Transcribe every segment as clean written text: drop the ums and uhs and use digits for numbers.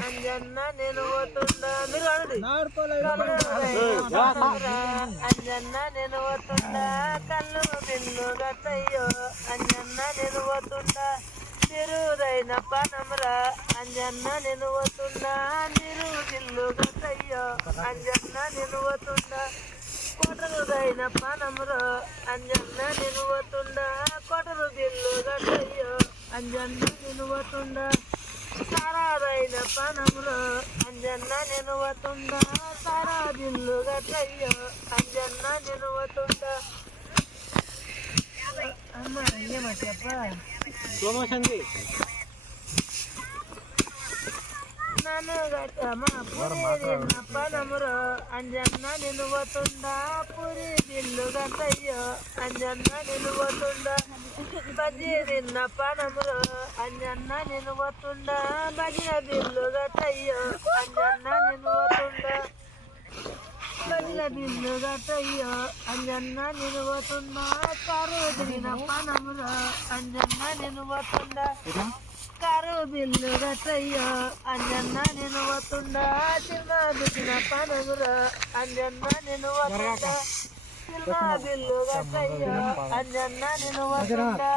అంజన్న నేను పోతుండా అంజన్న నేను పోతుండా కళ్ళు బిల్లు గట్టయ్యో అంజన్న నేను పోతుండా తిరుదైన పనమరా అంజన్న నేను పోతుండా నీరు బిల్లు గట్టయ్యో అంజన్న నేను పోతుండా కోటరుదైన పనమరా అంజన్న నేను పోతుండా కోటరు బిల్లు గట్టయ్యో అంజన్న నేను పోతుండా సారాదైన పనములో అంజన్న నేను పోతుండా సారా బిల్లు గట్టయ్యో అంజన్న నేను పోతుండా అమ్మ ఏమో చెప్ప నన్ను గట్టమ్మ పురి పనములో అంజన్న నేను పోతుండా పురి బిల్లు గట్టయ్యో అంజన్న నేను పోతుండా బజ్జీ తిన్న పనములో అంజన్న నేను పోతుండా బజిన బిల్లు గట్టయ్యో అంజన్న నేను పోతుండా బజిన బిల్లు గట్టయ్యో అంజన్న నేను పోతుండా కారు తిరిగిన పనములో అంజన్న నేను పోతుండా కారు బిల్లు గట్టయ్యో అంజన్న నేను పోతుండా చిన్న దిగిన పనములో అంజన్న నేను పోతుండా చిన్న బిల్లు గట్టయ్యో అంజన్న నేను పోతుండా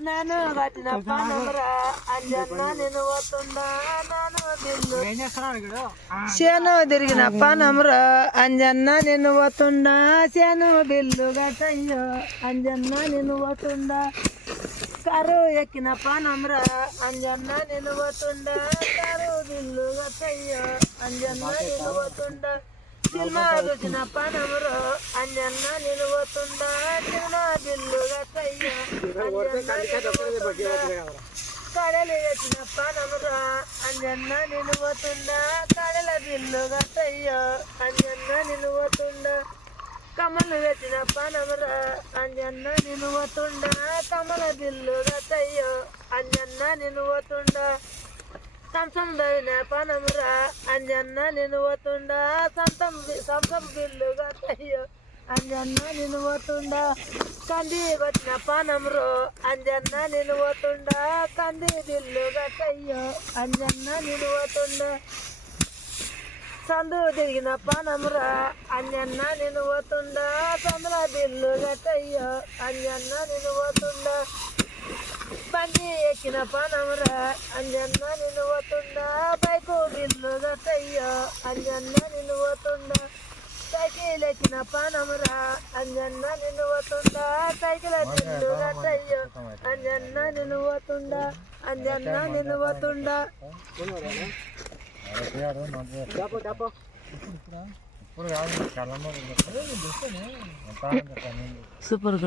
నాను కట్టిన పనమురా అంజన్న నేను పోతుండా నాను బిల్లు చేను తిరిగిన పనమురా అంజన్న నేను పోతుండా చేను బిల్లు గట్టయ్యో అంజన్న నేను పోతుండా కారు ఎక్కిన పనమురా అంజన్న నేను పోతుండా కారు బిల్లు గట్టయ్యో అంజన్న నేను పోతుండా సినిమా చూసిన పనమురో అంజన్న నేను పోతుండా సినిమా బిల్లు గట్టయ్యో కడలు వేసిన పనమురా అంజన్న నేను పోతుండా కడల బిల్లు గట్టయ్యో అంజన్న నేను పోతుండా కమలు వేసిన పనమురా అంజన్న నేను పోతుండా కమల బిల్లు గట్టయ్యో అంజన్న నేను పోతుండా సంసం దైన పనమురా అంజన్న నేను పోతుండా సంసం బిల్లు గట్టయ్యో అంజన్న నేను పోతుండా కంది వచ్చిన పనమురో అంజన్న నేను పోతుండా కంది బిల్లు గట్టయ్యో అంజన్న నేను పోతుండా సందు తిరిగిన పనమురా అంజన్న నేను పోతుండా సందుల బిల్లు గట్టయ్యో అంజన్న నేను పోతుండా బండి ఎక్కిన పనమురా అంజన్న నేను పోతుండా బైకు బిల్లు గట్టయ్యో అంజన్న నేను పోతుండా సైకిల్ ఎక్కిన పనమురా అంజన్న నేను పోతుండా సైకిల్ బిల్లు గట్టయ్యో అంజన్న నేను పోతుండా అంజన్న నేను పోతుండా సూపర్